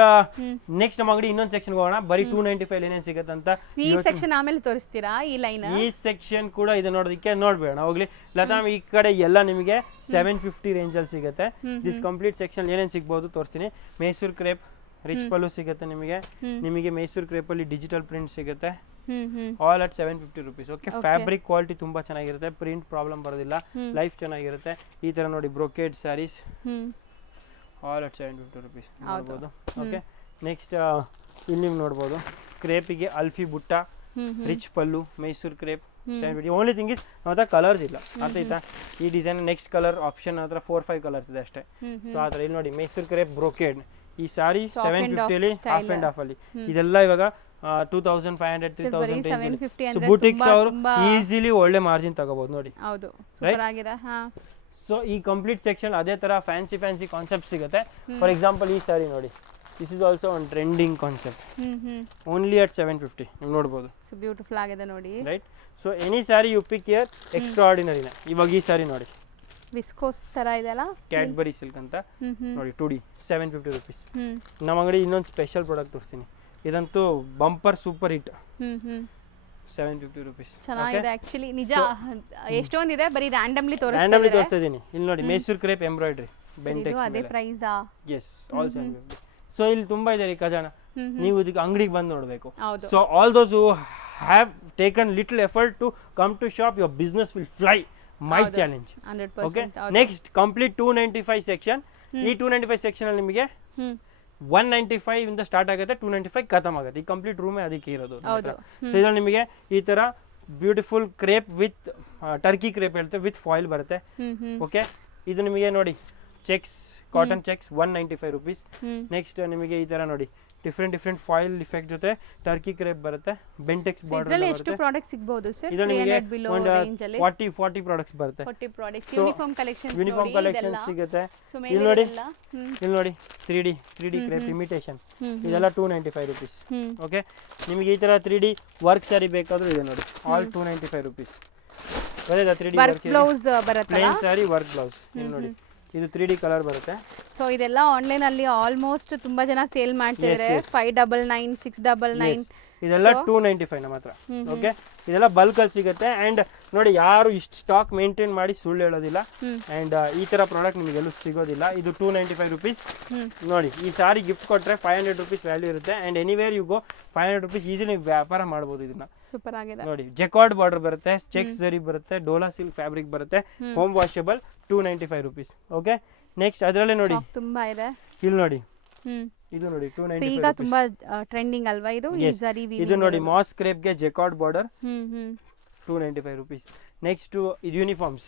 ನಮ್ಮ ಅಂಗಡಿ ಇನ್ನೊಂದು ಸೆಕ್ಷನ್ ಹೋಗೋಣ. ಬರೀ 295 ಏನೇನು ಸಿಗುತ್ತೆ ಅಂತ. ಈ ಸೆಕ್ಷನ್ ಆಮೇಲೆ ತೋರಿಸ್ತೀರಾ? ಈ ಲೈನ್, ಈ ಸೆಕ್ಷನ್ ಕೂಡ ಇದು ನೋಡೋದಕ್ಕೆ ನೋಡ್ಬೇಡ ಹೋಗ್ಲಿ. ಲತಾ ಈ ಕಡೆ ಎಲ್ಲ ನಿಮಗೆ 750 ರೇಂಜ್ ಅಲ್ಲಿ ಸಿಗುತ್ತೆ. ದಿಸ್ ಕಂಪ್ಲೀಟ್ ಸೆಕ್ಷನ್ ಏನೇನು ಸಿಗ್ಬೋದು ತೋರಿಸ್ತೀನಿ. ಮೈಸೂರು ಕ್ರೇಪ್ ರಿಚ್ ಪಲ್ಲು ಸಿಗುತ್ತೆ ನಿಮಗೆ ಮೈಸೂರು ಕ್ರೇಪ್ ಅಲ್ಲಿ ಡಿಜಿಟಲ್ ಪ್ರಿಂಟ್ ಸಿಗುತ್ತೆ, all at 750 rupees. Okay, fabric quality ತುಂಬಾ ಚೆನ್ನಾಗಿರುತ್ತೆ, ಪ್ರಿಂಟ್ ಪ್ರಾಬ್ಲಮ್ ಬರೋದಿಲ್ಲ, ಲೈಫ್ ಚೆನ್ನಾಗಿರುತ್ತೆ. ಈ ತರ ನೋಡಿ brocade saris, all at 750 rupees ನೋಡ್ಬೋದು. ಓಕೆ, ನೆಕ್ಸ್ಟ್ ಇಲ್ಲಿ ನೀವು ನೋಡ್ಬೋದು ಕ್ರೇಪಿಗೆ ಅಲ್ಫಿ ಬುಟ್ಟ, rich pallu, Mysore crepe 750. Only thing is ನಮ್ಮ ಹತ್ರ ಕಲರ್ಸ್ ಇಲ್ಲ, ಆಯ್ತಾ? ಈ ಡಿಸೈನ್ ನೆಕ್ಸ್ಟ್ ಕಲರ್ ಆಪ್ಷನ್ ಹತ್ರ 4-5 ಕಲರ್ಸ್ ಇದೆ ಅಷ್ಟೇ. ಸೊ ಆ ಥರ ಇಲ್ಲಿ ನೋಡಿ ಮೈಸೂರು ಕ್ರೇಪ್ ಬ್ರೊಕೇಡ್, ಈ ಸಾರಿ 750 ಅಲ್ಲಿ ಹಾಫ್ ಅಂಡ್ ಹಾಫ್ ಅಲ್ಲಿ. ಇದೆಲ್ಲ ಇವಾಗ 2500 3000 ರೇಂಜ್. ಬೂಟಿಕ್ಸ್ ಅವರು ಈಸಿಲಿ ಒಳ್ಳೆ ಮಾರ್ಜಿನ್ ತಗೋಬಹುದು ನೋಡಿ. ಹೌದು, ಸೂಪರ್ ಆಗಿದೆ. ಸೊ ಈ ಕಂಪ್ಲೀಟ್ ಸೆಕ್ಷನ್ ಅದೇ ತರ ಫ್ಯಾನ್ಸಿ ಕಾನ್ಸೆಪ್ಟ್ ಸಿಗುತ್ತೆ. ಫಾರ್ ಎಕ್ಸಾಂಪಲ್ ಈ ಸಾರಿ ನೋಡಿ, this is also one trending concept, only at 750 ನೀವು ನೋಡಬಹುದು. ಸೊ ಬ್ಯೂಟಿಫುಲ್ ಆಗಿದೆ ನೋಡಿ, right? So any sari you pick here ಎಕ್ಸ್ಟ್ರಾಆರ್ಡಿನರಿನೇ. ಇವಾಗ ಈ ಸಾರಿ ನೋಡಿ, ವಿಸ್ಕೋಸ್ ತರ ಇದೆಲ್ಲ, ಕ್ಯಾಡ್ಬರಿ ಸಿಲ್ಕ್ ಅಂತ ನೋಡಿ, 2D 750 ರುಪೀಸ್. ನಮ್ಮ ಅಂಗಡಿ ಇನ್ನೊಂದು ಸ್ಪೆಷಲ್ ಪ್ರಾಡಕ್ಟ್ ತೋರಿಸ್ತೀನಿ, ಇದಂತೂ ಬಂಪರ್ ಸೂಪರ್ ಹಿಟ್, 750 ರುಪೀಸ್. ಚೆನ್ನಾಗಿದೆ ಆಕ್ಚುಲಿ, ನಿಜ. ಎಷ್ಟೊಂದಿದೆ, ಬರೀ ರ್ಯಾಂಡಮ್ಲಿ ತೋರಿಸ್ತಾ ಇದ್ದೀನಿ. ಇಲ್ಲಿ ನೋಡಿ ಮೈಸೂರು ಕ್ರೇಪ್ ಎಂಬ್ರಾಯ್ಡ್ರಿ, ಬೆಂಟೆಕ್ಸ್ ಅದೇ ಪ್ರೈಸ್. S, all 750. ಸೊ ಇಲ್ಲಿ ತುಂಬಾ ಇದೆ ರೀ ಖಜಾನ, ನೀವು ಇದಕ್ಕೆ ಅಂಗಡಿಗೆ ಬಂದು ನೋಡಬೇಕು. So all those who have taken little effort to come to shop, your business will fly. My challenge. Okay, next complete 295 section. ಈ 295 ಸೆಕ್ಷನ್ ಅಲ್ಲಿ ನಿಮಗೆ 195 ಇಂದ ಸ್ಟಾರ್ಟ್ ಆಗುತ್ತೆ, 295 ಖತಮ್ ಆಗುತ್ತೆ. ಈ ಕಂಪ್ಲೀಟ್ ರೂಮೇ ಅದಕ್ಕೆ ಇರೋದು. ಸೊ ಇದ್ರಲ್ಲಿ ನಿಮಗೆ ಈ ತರ beautiful crepe with Turkey crepe ಹೇಳ್ತೇವೆ, ವಿತ್ ಫಾಯಿಲ್ ಬರುತ್ತೆ. ಓಕೆ, ಇದು ನಿಮಗೆ ನೋಡಿ cheques, cotton cheques 195 rupees. Next ನಿಮಗೆ ಈ ತರ ನೋಡಿ ಡಿಫ್ರೆಂಟ್ ಫಾಯಿಲ್ ಇಫೆಕ್ಟ್ ಜೊತೆ ಟರ್ಕಿ ಕ್ರೇಪ್ ಬರುತ್ತೆ, ಬೆಂಟೆಕ್ಸ್ ಬಾರ್ಡರ್ ಬರುತ್ತೆ. ಎಷ್ಟು ಪ್ರಾಡಕ್ಟ್ಸ್ ಸಿಗಬಹುದು ಸರ್? ಇದು ನಿಮಗೆ 40 ಪ್ರಾಡಕ್ಟ್ಸ್ ಬರುತ್ತೆ. 40 ಪ್ರಾಡಕ್ಟ್ಸ್, ಯೂನಿಫಾರ್ಮ್ ಕಲೆಕ್ಷನ್ ಸಿಗುತ್ತೆ. ಇಲ್ಲಿ ನೋಡಿ 3D ಕ್ರೇಪ್ ಇಮಿಟೇಷನ್, ಇದೆಲ್ಲ 295 ರುಪೀಸ್. ಓಕೆ, ನಿಮಗೆ ಈ ತರ 3D ವರ್ಕ್ ಸ್ಯಾರಿ ಬೇಕಾದ್ರೂ ಇದೆ ನೋಡಿ, ಆಲ್ 295 ರುಪೀಸ್. ಅದೇ 3D ವರ್ಕ್ ಬ್ಲೌಸ್ ಬರುತ್ತೆ, ಪ್ಲೇನ್ ಸ್ಯಾರಿ ವರ್ಕ್ ಬ್ಲೌಸ್. ಇಲ್ಲಿ ನೋಡಿ ಇದು 3D ಕಲರ್ ಬರುತ್ತೆ. ಸೊ ಇದೆಲ್ಲ ಆನ್ಲೈನ್ ಅಲ್ಲಿ ಆಲ್ಮೋಸ್ಟ್ ತುಂಬಾ ಜನ ಸೇಲ್ ಮಾಡ್ತಿದ್ದಾರೆ. 599 699 ಇದೆಲ್ಲ 295 ನಮ್ಮ ಹತ್ರ. ಓಕೆ, ಇದೆಲ್ಲ ಬಲ್ಕ್ ಅಲ್ಲಿ ಸಿಗುತ್ತೆ. ಅಂಡ್ ನೋಡಿ ಯಾರು ಇಷ್ಟು ಸ್ಟಾಕ್ ಮೇಂಟೈನ್ ಮಾಡಿ ಸುಳ್ಳು ಹೇಳೋದಿಲ್ಲ. ಅಂಡ್ ಈ ತರ ಪ್ರಾಡಕ್ಟ್ ನಿಮಗೆ ಎಲ್ಲೂ ಸಿಗೋದಿಲ್ಲ. ಇದು 295 ರುಪೀಸ್. ನೋಡಿ ಈ ಸಾರಿ ಗಿಫ್ಟ್ ಕೊಟ್ರೆ 500 ರುಪೀಸ್ ವ್ಯಾಲ್ಯೂ ಇರುತ್ತೆ. And anywhere you go 500 rupees easily ವ್ಯಾಪಾರ ಮಾಡ್ಬೋದು. ಇದನ್ನ ಸೂಪರ್ ಆಗಿದೆ ನೋಡಿ, ಜೆಕಾರ್ಡ್ ಬಾರ್ಡರ್ ಬರುತ್ತೆ, ಚೆಕ್ಸ್ ಜರಿ ಬರುತ್ತೆ, ಡೋಲಾ ಸಿಲ್ಕ್ ಫ್ಯಾಬ್ರಿಕ್ ಬರುತ್ತೆ, home washable, 295 rupees. Okay, next ಅದರಲ್ಲೇ ನೋಡಿ ತುಂಬಾ ಇದೆ. ಇಲ್ಲಿ ನೋಡಿ ಇದು ನೋಡಿ 295 ಈಗ ತುಂಬಾ ಟ್ರೆಂಡಿಂಗ್ ಅಲ್ವಾ ಇದು? ಇದು ನೋಡಿ ಮಾಸ್ ಕ್ರೇಪ್ ಗೆ ಜೆಕಾರ್ಡ್ ಬಾರ್ಡರ್ 295 ರುಪೀಸ್. ನೆಕ್ಸ್ಟ್ ಇದು ಯೂನಿಫಾರ್ಮ್ಸ್.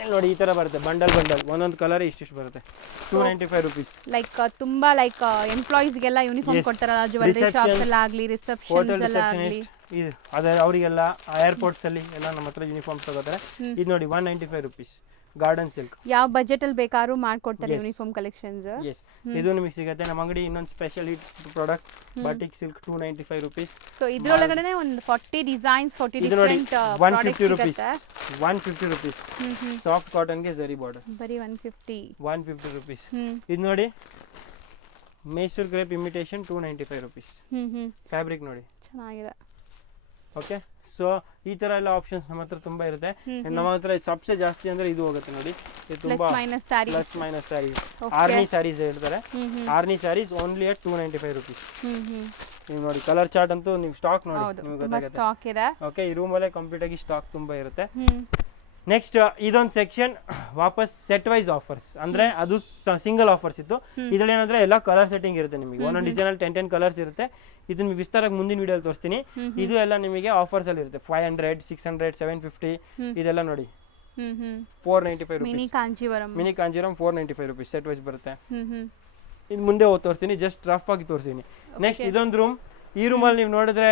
ಇಲ್ಲಿ ನೋಡಿ ಈ ತರ ಬರುತ್ತೆ, ಬಂಡಲ್ ಒಂದೊಂದು ಕಲರ್ ಇಷ್ಟಿಷ್ಟು ಬರುತ್ತೆ, 295 ರುಪೀಸ್. ಲೈಕ್ ತುಂಬಾ ಲೈಕ್ ಎಂಪ್ಲಾಯೀಸ್ ಗೆಲ್ಲ ಯೂನಿಫಾರ್ಮ್ ಕೊಡ್ತಾರಲ್ಲ, ಜ್ಯುವೆಲರಿ ಶಾಪ್ಸ್ ಅಲ್ಲಿ ಆಗ್ಲಿ, ರಿಸೆಪ್ಷನ್ಸ್ ಅಲ್ಲಿ ಆಗ್ಲಿ, ಅದೇ ಅವರಿಗೆಲ್ಲ ಏರ್ಪೋರ್ಟ್ಸ್ ಅಲ್ಲಿ ಎಲ್ಲ ನಮ್ಮ ಹತ್ರ ಯೂನಿಫಾರ್ಮ್ ತಗೋತಾರೆ. ಇದು ನೋಡಿ 195 ರುಪೀಸ್. Garden silk. ಯಾವ ಬಜೆಟ್ ಅಲ್ಲಿ ಬೇಕಾದ್ರೂ ಮಾಡ್ಕೊಡ್ತಾರೆ Yes. Uniform collections. ಎಸ್, ಇದು ನಿಮಗೆ ಸಿಗುತ್ತೆ. ನಮ್ಮ ಅಂಗಡಿ ಇನ್ನೊಂದು special product batik silk 295 rupees. So ಇದ್ರೊಳಗಡೆ ಒಂದು 40 ಡಿಸೈನ್ಸ್ 40 ಇದು ನೋಡಿ different 150 rupees. 150 rupees. Soft cotton ಗೆ ಜರಿ ಬಾರ್ಡರ್ ಬರೀ 150. 150 rupees. ಇದು ನೋಡಿ Mysore crepe imitation 295 rupees. Fabric ನೋಡಿ ಚೆನ್ನಾಗಿದೆ. ಓಕೆ, ಸೊ ಈ ತರ ಎಲ್ಲ ಆಪ್ಷನ್ಸ್ ನಮ್ಮ ಹತ್ರ ತುಂಬಾ ಇರುತ್ತೆ. ನಮ್ಮ ಹತ್ರ ಸಬ್ಸೆ ಜಾಸ್ತಿ ಅಂದ್ರೆ ಇದು ಹೋಗುತ್ತೆ ನೋಡಿ, ಇದು ಪ್ಲಸ್ ತುಂಬಾ minus sari. Plus minus saris, Arni saris ಹೇಳ್ತಾರೆ. Arni saris only at 295 rupees. ನೀವು ನೋಡಿ ಕಲರ್ ಚಾರ್ಟ್ ಅಂತೂ ನೀವು ಸ್ಟಾಕ್ ನೋಡಿ ನಿಮ್ಗೆ ತುಂಬಾ ಗೊತ್ತಾಗುತ್ತೆ. ಸ್ಟಾಕ್ ಇದೆ. ಓಕೆ, ಈ ರೂಮಲ್ಲೇ ಕಂಪ್ಲೀಟ್ ಆಗಿ ಸ್ಟಾಕ್ ತುಂಬಾ ಇರುತ್ತೆ. ನೆಕ್ಸ್ಟ್ ಇದೊಂದು ಸೆಕ್ಷನ್ ವಾಪಸ್ ಸೆಟ್ ವೈಸ್ ಆಫರ್ಸ್, ಅಂದ್ರೆ ಅದು ಸಿಂಗಲ್ ಆಫರ್ಸ್ ಇತ್ತು. ಇದ್ರಲ್ಲಿ ಏನಂದ್ರೆ ಎಲ್ಲ ಕಲರ್ ಸೆಟ್ಟಿಂಗ್ ಇರುತ್ತೆ ನಿಮಗೆ. ಒಂದೊಂದು ಡಿಸೈನ್ ಅಲ್ಲಿ 10 ಕಲರ್ಸ್ ಇರುತ್ತೆ. ಇದನ್ನ ವಿಸ್ತಾರವಾಗಿ ಮುಂದಿನ ವಿಡಿಯೋಲಿ ತೋರಿಸ್ತೀನಿ. ಇದು ಎಲ್ಲ ನಿಮಗೆ ಆಫರ್ಸ್ ಅಲ್ಲಿ ಇರುತ್ತೆ. 500, 600, 750 ಇದೆಲ್ಲ ನೋಡಿ 495 mini rupees. Kanjeevaram. Mini Kanjeevaram 495 rupees set wise ಬರುತ್ತೆ. ಇನ್ನು ಮುಂದೆ ತೋರಿಸ್ತೀನಿ, ಜಸ್ಟ್ ರಫ್ ಆಗಿ ತೋರಿಸ್ತೀನಿ. ನೆಕ್ಸ್ಟ್ ಇದೊಂದು ರೂಮ್. ಈ ರೂಮಲ್ಲಿ ನೀವು ನೋಡಿದ್ರೆ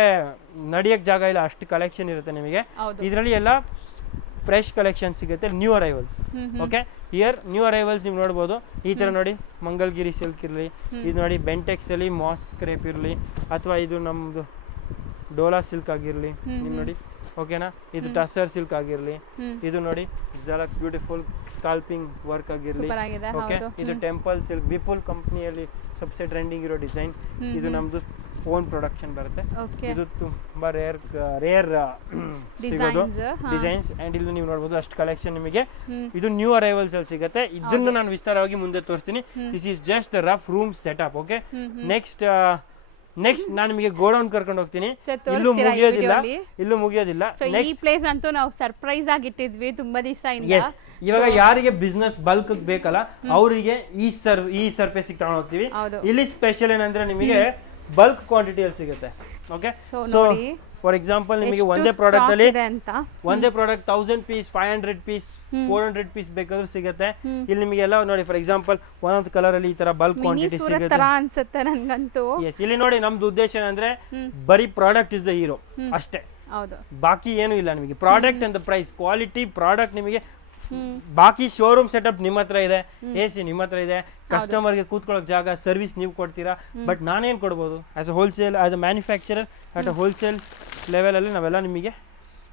ನಡಿಯಕ್ ಜಾಗ ಇಲ್ಲ, ಅಷ್ಟು ಕಲೆಕ್ಷನ್ ಇರುತ್ತೆ ನಿಮಗೆ. ಇದರಲ್ಲಿ ಎಲ್ಲ ಫ್ರೆಶ್ ಕಲೆಕ್ಷನ್ ಸಿಗುತ್ತೆ, new arrivals. Okay, here new arrivals ನೀವು ನೋಡ್ಬೋದು. ಈ ತರ ನೋಡಿ ಮಂಗಲ್ಗಿರಿ ಸಿಲ್ಕ್ ಇರಲಿ, ಇದು ನೋಡಿ ಬೆಂಟೆಕ್ಸ್ ಅಲ್ಲಿ ಮಾಸ್ ಕ್ರೇಪ್ ಇರಲಿ, ಅಥವಾ ಇದು ನಮ್ದು ಡೋಲಾ ಸಿಲ್ಕ್ ಆಗಿರಲಿ, ನೀವು ನೋಡಿ. ಓಕೆನಾ, ಇದು ಟಸರ್ ಸಿಲ್ಕ್ ಆಗಿರಲಿ, ಇದು ನೋಡಿ ಜಲಕ್ ಬ್ಯೂಟಿಫುಲ್ ಸ್ಕಾಲ್ಪಿಂಗ್ ವರ್ಕ್ ಆಗಿರಲಿ. ಓಕೆ, ಇದು ಟೆಂಪಲ್ ಸಿಲ್ಕ್ ವಿಪುಲ್ ಕಂಪ್ನಿಯಲ್ಲಿ ಸಬ್ಸೆ ಟ್ರೆಂಡಿಂಗ್ ಇರೋ ಡಿಸೈನ್. ಇದು ನಮ್ದು ಓನ್ ಪ್ರೊಡಕ್ಷನ್ ಬರುತ್ತೆ. ಇದು ತುಂಬಾ ರೇರ್ ಸಿಗೋದು ಡಿಸೈನ್ಸ್. ಅಂಡ್ ಇಲ್ಲಿ ನೀವು ನೋಡಬಹುದು ಅಷ್ಟು ಕಲೆಕ್ಷನ್ ನಿಮಗೆ ಇದು ನ್ಯೂ ಅರೈವಲ್ಸ್ ಅಲ್ಲಿ ಸಿಗುತ್ತೆ. ಇದನ್ನು ನಾನು ವಿಸ್ತಾರವಾಗಿ ಮುಂದೆ ತೋರಿಸ್ತೀನಿ. This is just rough room setup. Okay, next ನಾನು ನಿಮಗೆ ಗೋಡೌನ್ ಕರ್ಕೊಂಡು ಹೋಗ್ತೀನಿ. ಇಲ್ಲೂ ಮುಗಿಯೋದಿಲ್ಲ. ಈ ಪ್ಲೇಸ್ ಅಂತೂ ನಾವು ಸರ್ಪ್ರೈಸ್ ಆಗಿ ಇಟ್ಟಿದ್ವಿ ತುಂಬಾ ದಿವಸ ಇಂದ. ಇವಾಗ ಯಾರಿಗೆ ಬಿಸ್ನೆಸ್ ಬಲ್ಕ್ ಬೇಕಲ್ಲ ಅವರಿಗೆ ಈ ಸರ್ಫೇಸ್ ತಗೊಂಡು ಹೋಗ್ತೀವಿ. ಇಲ್ಲಿ ಸ್ಪೆಷಲ್ ಏನಂದ್ರೆ ನಿಮಗೆ ಬಲ್ಕ್ ಕ್ವಾಂಟಿಟಿಯಲ್ಲಿ ಸಿಗುತ್ತೆ. ಓಕೆ, ಸೊ ಫಾರ್ ಎಕ್ಸಾಂಪಲ್ ನಿಮಗೆ ಒಂದೇ ಪ್ರಾಡಕ್ಟ್ ಅಲ್ಲಿ 1000 ಪೀಸ್, 500 ಪೀಸ್, 400 ಪೀಸ್ ಬೇಕಾದ್ರೂ ಸಿಗುತ್ತೆ. ಇಲ್ಲಿ ನಿಮಗೆ ಎಲ್ಲ ನೋಡಿ, ಫಾರ್ ಎಕ್ಸಾಂಪಲ್ ಒಂದೊಂದು ಕಲರ್ ಅಲ್ಲಿ ಈ ತರ ಬಲ್ಕ್ ಕ್ವಾಂಟಿಟಿ ಸಿಗುತ್ತೆ ಅನ್ಸುತ್ತೆ ನನಗಂತೂ. ಎಸ್, ಇಲ್ಲಿ ನೋಡಿ ನಮ್ದು ಉದ್ದೇಶ ಏನಂದ್ರೆ ಬರೀ ಪ್ರಾಡಕ್ಟ್ ಇಸ್ ದ ಹೀರೋ ಅಷ್ಟೇ, ಬಾಕಿ ಏನು ಇಲ್ಲ. ನಿಮಗೆ product and price, quality product ನಿಮಗೆ. ಬಾಕಿ ಶೋರೂಮ್ ಸೆಟಪ್ ನಿಮ್ಮ ಹತ್ರ ಇದೆ, AC ನಿಮ್ಮ ಹತ್ರ ಇದೆ, ಕಸ್ಟಮರ್ಗೆ ಕೂತ್ಕೊಳ್ಳೋಕೆ ಜಾಗ, ಸರ್ವಿಸ್ ನೀವು ಕೊಡ್ತೀರಾ. ಬಟ್ ನಾನೇನು ಕೊಡ್ಬೋದು as a wholesale, as a manufacturer at a wholesale ಲೆವೆಲಲ್ಲಿ ನಾವೆಲ್ಲ ನಿಮಗೆ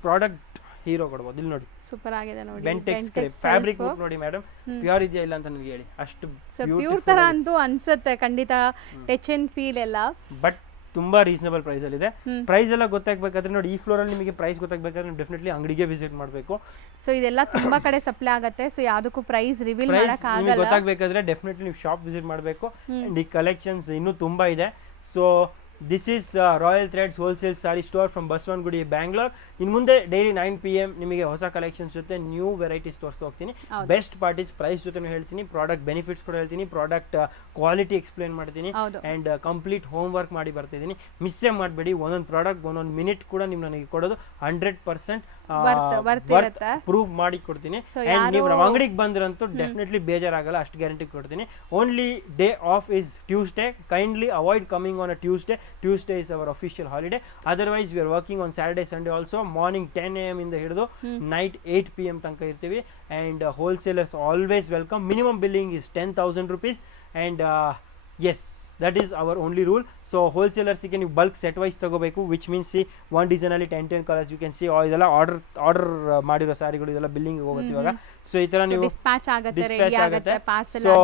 ಪ್ರಾಡಕ್ಟ್ ಹೀರೋ ಕೊಡ್ಬೋದು. ಇಲ್ಲಿ ನೋಡಿ ಸೂಪರ್ ಆಗಿದೆ ನೋಡಿ, ಬೆಂಟೆಕ್ಸ್ ಫ್ಯಾಬ್ರಿಕ್ ನೋಡಿ ಮೇಡಮ್, ಪ್ಯೂರ್ ಇದೆಯಾ ಇಲ್ಲ ಅಂತ ನನಗೆ ಹೇಳಿ. ಅಷ್ಟು ಪ್ಯೂರ್ ತರ ಅಂತೂ ಅನ್ಸುತ್ತೆ ಖಂಡಿತ, ಟಚ್ ಅಂಡ್ ಫೀಲ್ ಎಲ್ಲ. ಬಟ್ ತುಂಬಾ ರೀಸನಬಲ್ ಪ್ರೈಸ್ ಅಲ್ಲಿ ಇದೆ. ಪ್ರೈಸ್ ಎಲ್ಲ ಗೊತ್ತಾಗಬೇಕಾದ್ರೆ ನೋಡಿ, ಈ ಫ್ಲೋರ್ ಅಲ್ಲಿ ನಿಮಗೆ ಪ್ರೈಸ್ ಗೊತ್ತಾಗಬೇಕಾದ್ರೆ ನೀವು ಡೆಫಿನೆಟ್ಲಿ ಅಂಗಡಿಗೆ ವಿಸಿಟ್ ಮಾಡಬೇಕು. ಸೊ ಇದೆಲ್ಲ ತುಂಬಾ ಕಡೆ ಸಪ್ಲೈ ಆಗುತ್ತೆ, ಸೊ ಯಾವುದಕ್ಕೂ ಪ್ರೈಸ್ ರಿವೀಲ್ ಮಾಡಕ ಆಗಲ್ಲ. ಗೊತ್ತಾಗಬೇಕಾದ್ರೆ ಡೆಫಿನೆಟ್ಲಿ ನೀವು ಶಾಪ್ ವಿಸಿಟ್ ಮಾಡಬೇಕು. ಅಂಡ್ ಈ ಕಲೆಕ್ಷನ್ಸ್ ಇನ್ನೂ ತುಂಬಾ ಇದೆ. So this is royal threads wholesale sari store from Basavanagudi, Bangalore. ಇನ್ನು ಮುಂದೆ ಡೈಲಿ 9 PM ನಿಮಗೆ ಹೊಸ ಕಲೆಕ್ಷನ್ಸ್ ಜೊತೆ ನ್ಯೂ ವೆರೈಟೀಸ್ ತೋರಿಸ್ತಾ ಹೋಗ್ತೀನಿ. ಬೆಸ್ಟ್ ಪಾರ್ಟೀಸ್ ಪ್ರೈಸ್ ಜೊತೆ ಹೇಳ್ತೀನಿ, ಪ್ರಾಡಕ್ಟ್ ಬೆನಿಫಿಟ್ಸ್ ಕೂಡ ಹೇಳ್ತೀನಿ, ಪ್ರಾಡಕ್ಟ್ ಕ್ವಾಲಿಟಿ ಎಕ್ಸ್ಪ್ಲೇನ್ ಮಾಡ್ತೀನಿ, ಅಂಡ್ ಕಂಪ್ಲೀಟ್ ಹೋಮ್ ವರ್ಕ್ ಮಾಡಿ ಬರ್ತಿದ್ದೀನಿ. ಮಿಸ್ಸೇ ಮಾಡಬೇಡಿ. ಒಂದೊಂದು ಪ್ರಾಡಕ್ಟ್ ಒಂದೊಂದು ಮಿನಿಟ್ ಕೂಡ ನೀವು ನನಗೆ ಕೊಡೋದು 100% ಪ್ರೂವ್ ಮಾಡಿ ಕೊಡ್ತೀನಿ. ಅಂಡ್ ನೀವು ನಮ್ಮ ಅಂಗಡಿಗೆ ಬಂದ್ರಂತೂ ಡೆಫಿನೆಟ್ಲಿ ಬೇಜಾರಾಗಲ್ಲ, ಅಷ್ಟು ಗ್ಯಾರಂಟಿ ಕೊಡ್ತೀನಿ. Only day of is Tuesday. Kindly avoid coming on a Tuesday. Tuesday is our official holiday. Otherwise we are working on Saturday, Sunday also. Morning 10 AM ಇಂದ ಹಿಡಿದು ನೈಟ್ 8 PM ತನಕ ಇರ್ತೀವಿ. And wholesalers always welcome. Minimum billing is 10,000 rupees. And yes, that is our only rule. So wholesalers ಗೆ ನೀವು bulk set wise ತಗೋಬೇಕು, which means C one design ಅಲ್ಲಿ 10 colours you can see. ಇದೆಲ್ಲ order ಮಾಡಿರೋ ಸಾರಿಗಳು, ಇದೆಲ್ಲ billing ಹೋಗುತ್ತೆ ಇವಾಗ. So ಈ ತರ ನೀವು ಡಿಸ್ಪ್ಯಾಚ್ ಆಗುತ್ತೆ. ಸೊ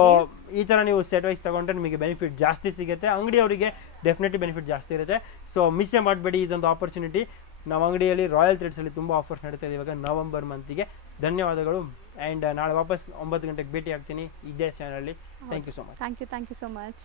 ಈ ತರ ನೀವು ಸೆಟ್ ವೈಸ್ ತಗೊಂಡ್ರೆ ನಿಮಗೆ ಬೆನಿಫಿಟ್ ಜಾಸ್ತಿ ಸಿಗುತ್ತೆ, ಅಂಗಡಿಯವರಿಗೆ ಡೆಫಿನೆಟ್ಲಿ ಬೆನಿಫಿಟ್ ಜಾಸ್ತಿ ಇರುತ್ತೆ. ಸೊ ಮಿಸ್ಸೇ ಮಾಡಬೇಡಿ ಇದೊಂದು ಆಪರ್ಚುನಿಟಿ. ನಮ್ಮ ಅಂಗಡಿಯಲ್ಲಿ ರಾಯಲ್ ಥ್ರೆಡ್ಸ್ ಅಲ್ಲಿ ತುಂಬಾ ಆಫರ್ಸ್ ನಡೀತಾ ಇದೆ ಇವಾಗ ನವೆಂಬರ್ ಮಂತಿಗೆ. ಧನ್ಯವಾದಗಳು. ಆ್ಯಂಡ್ ನಾಳೆ ವಾಪಸ್ 9 ಗಂಟೆಗೆ ಭೇಟಿ ಆಗ್ತೀನಿ ಇದೇ ಚಾನಲಲ್ಲಿ. Thank you so much. Thank you so much.